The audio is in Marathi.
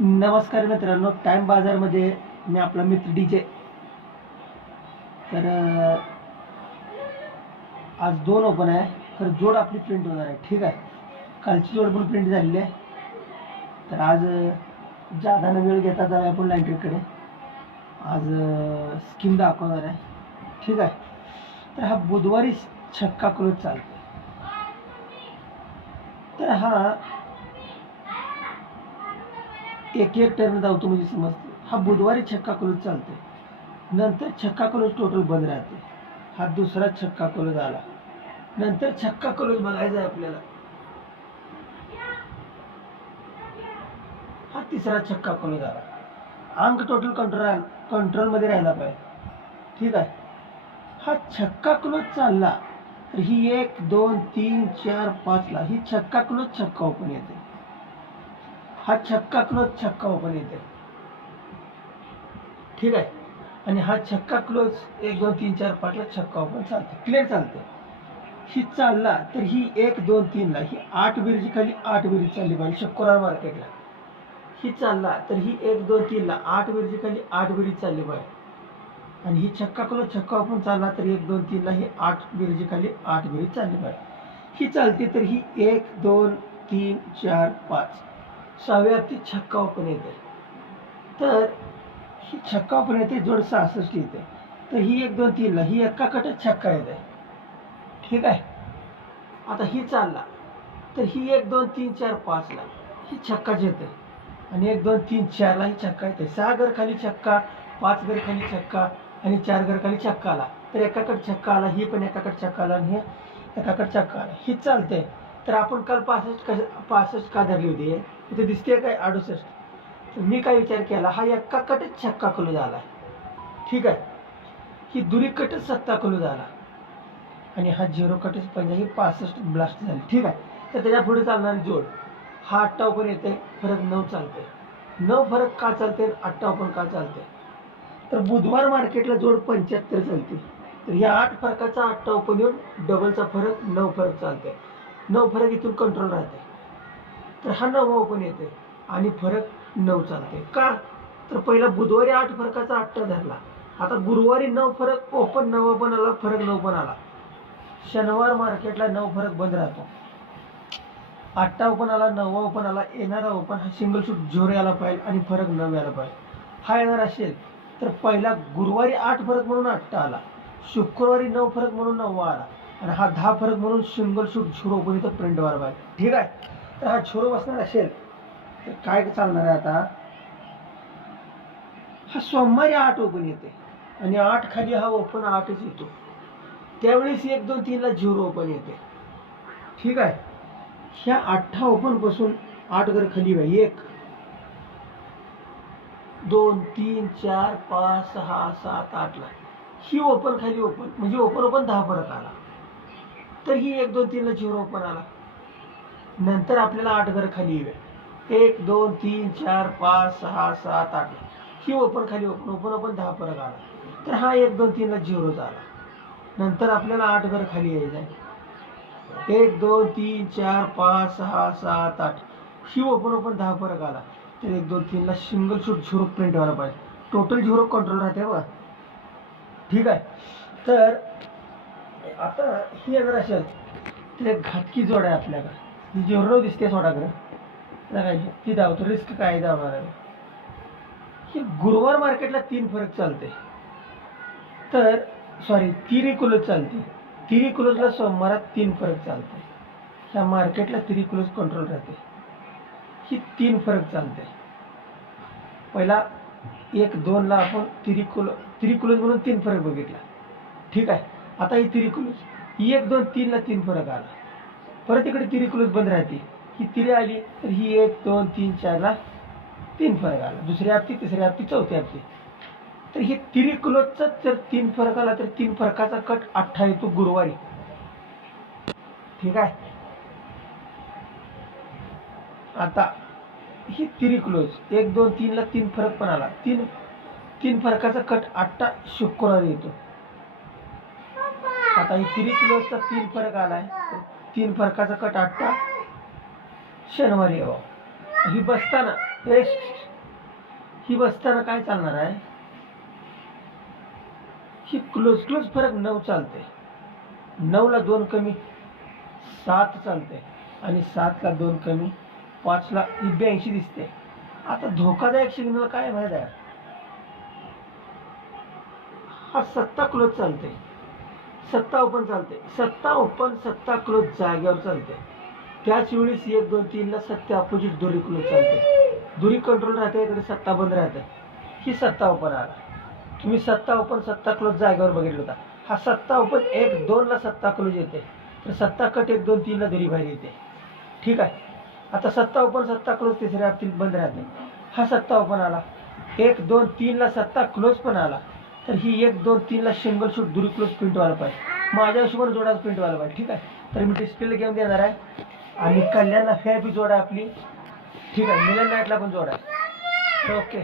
नमस्कार मित्रांनो, टाइम बाजारमध्ये मी आपला मित्र डीजे. तर आज 2 ओपन आहे, तर जोड आपली प्रिंट होणार आहे. ठीक आहे, कालची जोड पण प्रिंट झालेली आहे. तर आज जादानं वेळ घेता जाऊया आपण लाईन ट्रेडकडे. आज स्कीम दाखवणार आहे. ठीक आहे, तर हा बुधवारी छक्का क्लोज चालतो. तर हा एक टर्न धावतो म्हणजे समजते. हा बुधवारी छक्का क्लोज चालते, नंतर छक्का क्लोज टोटल बंद राहते. हा दुसरा छक्का क्लोज आला, नंतर छक्का क्लोज बघायचा आहे आपल्याला. हा तिसरा छक्का क्लोज आला. अंक टोटल कंट्रोलमध्ये राहिला पाहिजे. ठीक आहे, हा छक्का क्लोज चालला तर ही 1 2 3 4 5 ला ही छक्का क्लोज छक्का ओपन येते. हा छक्का क्लोज छक्का ओपन येते. ठीक आहे, आणि हा छक्का क्लोज 1 2 3 4 5 ला छक्का ओपन चालते. क्लिअर चालते. ही चालला तर ही 1 2 3 ला ही 8 बेरीज खाली 8 बेरीज चालली पाहिजे शुक्रवार मार्केटला. ही चालला तर ही 1 2 3 ला 8 बेरीज खाली 8 बेरीज चालली पाहिजे. आणि ही छक्का क्लोज छक्का ओपन चालला तर 1 2 3 ला ही 8 बेरीज खाली 8 बेरीज चालली पाहिजे. ही चालते तर ही 1 2 3 4 5 6व्या हप्ती छक्का ओपन येते. तर ही छक्का ओपन येते, जोड 66 येते. तर ही 1 2 3 ला ही एका कटात छक्का येते. ठीक आहे, आता ही चालला तर ही 1 2 3 4 5 ला ही छक्काच येते. आणि 1 2 3 4 ला ही छक्का येते. 6 घर खाली छक्का, 5 घर खाली छक्का आणि 4 घर खाली छक्का आला तर एकाकडे छक्का आला. ही पण एकाकडे छक्का आला आणि हे एकाकडे छक्का आला. ही चालते. तर आपण काल 65 का धरली होती, इथे दिसते काय 68. तर मी काय विचार केला, हा एकाकडेच छक्का क्लोज आला. ठीक आहे, ही दुरीकटच सत्ता क्लोज आला आणि हा 0 कटच पंजा ही 65 ब्लास्ट झाली. ठीक आहे, तर त्याच्या पुढे चालणारी जोड हा 58 पण येते, फरक 9 चालते. 9 फरक का चालते, 58 पण का चालते. तर बुधवार मार्केटला जोड 75 चालते. तर या 8 फरकाचा 58 पण येऊन डबलचा फरक 9 फरक चालते. 9 फरक इथून कंट्रोल राहते. तर हा 9 पण येते आणि फरक 9 चालते. का तर पहिला बुधवारी 8 फरकाचा 8 धरला. आता गुरुवारी 9 फरक ओपन 9 पण आला, फरक 9 पण आला. शनिवार मार्केटला 9 फरक बंद राहतो. 8 ओपन आला, 9 ओपन आला. येणारा ओपन हा सिंगल शूट 0 यायला पाहिजे आणि फरक 9 यायला पाहिजे. हा येणार असेल तर पहिला गुरुवारी 8 फरक म्हणून 8 आला, शुक्रवारी 9 फरक म्हणून 9 आला आणि हा 10 फरक म्हणून सिंगल शूट 0 ओपन इथं प्रिंट व्हायला पाहिजे. ठीक आहे, तर हा 0 बसणार असेल तर काय चालणार आहे आता. हा सोमवारी 8 ओपन येते आणि 8 खाली हा ओपन 8च येतो. त्यावेळेस 1 2 3 ला 0 ओपन येते. ठीक आहे, ह्या 8 ओपन पासून 8 घर खाली 1 2 3 4 5 6 7 8 ला ही ओपन खाली ओपन म्हणजे ओपन 10 फरक आला. तर ही 1 2 3 ला 0 ओपन आला. नंतर आपल्याला 8 घर खाली येईल 1 2 3 4 5 6 7 8 ही ओपन खाली ओपन 10 फरक आला. तर हा 1 2 3 ला 0 आला. नंतर आपल्याला 8 घर खाली यायचं आहे 1 2 3 4 5 6 7 8 ही ओपन 10 फरक आला. तर 1 2 3 ला सिंगल शूट 0 प्रिंट व्हायला पाहिजे. टोटल 0 कंट्रोल राहते बघा. ठीक आहे, तर आता ही अगर असेल तर एक घातकी जोड आहे आपल्याकडे. ही 0 दिसते सोडाकडे काय ती धावतो. रिस्क काय धावणार आहे. ही गुरुवार मार्केटला 3 फरक चालते. तर सॉरी 3 क्लोज चालते. 3 क्लोजला सोमवारात 3 फरक चालते. ह्या मार्केटला 3 क्लोज कंट्रोल राहते. ही 3 फरक चालते. पहिला 1 2 ला आपण 3 क्लोज म्हणून 3 फरक बघितला. ठीक आहे, आता ही 3 क्लोज 1 2 3 ला 3 फरक आला. परत इकडे 3 क्लोज बंद राहते. ही 3 आली तर ही 1 2 3 4 ला 3 फरक आला. दुसरी हप्ती, तिसरी हप्ती, चौथी हप्ती. तर ही 3 क्लोजचा जर 3 फरक आला तर 3 फरकाचा कट 8 येतो गुरुवारी. ठीक आहे, आता ही 3 क्लोज 1 2 3 ला 3 फरक पण आला. 3 फरकाचा कट 8 शुक्रवारी येतो. आता ही 3 क्लोजचा 3 फरक आलाय तर 3 फरकाचा कट 8 शनिवारी यावा. ही बसताना हे ही बसताना काय चालणार आहे, ही क्लोज क्लोज फरक 9 चालते, 9ला 2 कमी 7 चालते आणि 7ला 2 कमी 5ला 82 दिसते. आता धोकादायक सिग्नल काय माहिती आहे, हा 7 क्लोज चालते, 7 ओपन चालते, 7 ओपन 7 क्लोज जागेवर चालते. त्याच वेळेस 1 2 3ला 7 अपोजिट दोरी क्लोज चालते, दोरी कंट्रोल राहते, इकडे 7 बंद राहते. ही 7 ओपन आला, तुम्ही 7 ओपन 7 क्लोज जागेवर बघितलं होता. हा 7 ओपन 1 2ला 7 क्लोज येते, तर 7 कट 1 2 3ला दोरी बाहेर येते. ठीक आहे. आता 7 ओपन 7 क्लोज तिसऱ्या बाबतीत बंद राहते. हा 7 ओपन आला, 1 2 3ला 7 क्लोज पण आला, तर ही 1 2 3ला सिंगल शूट दोरी क्लोज प्रिंट व्हायला पाहिजे, माझ्या हिशोबाने जोडाच प्रिंट व्हायला पाहिजे. ठीक आहे. तर मी डिस्प्लेला घेऊन देणार आहे आणि कल्याणला फॅबी जोडा आपली. ठीक आहे. मिलन नाईटला पण जोडा. ओके.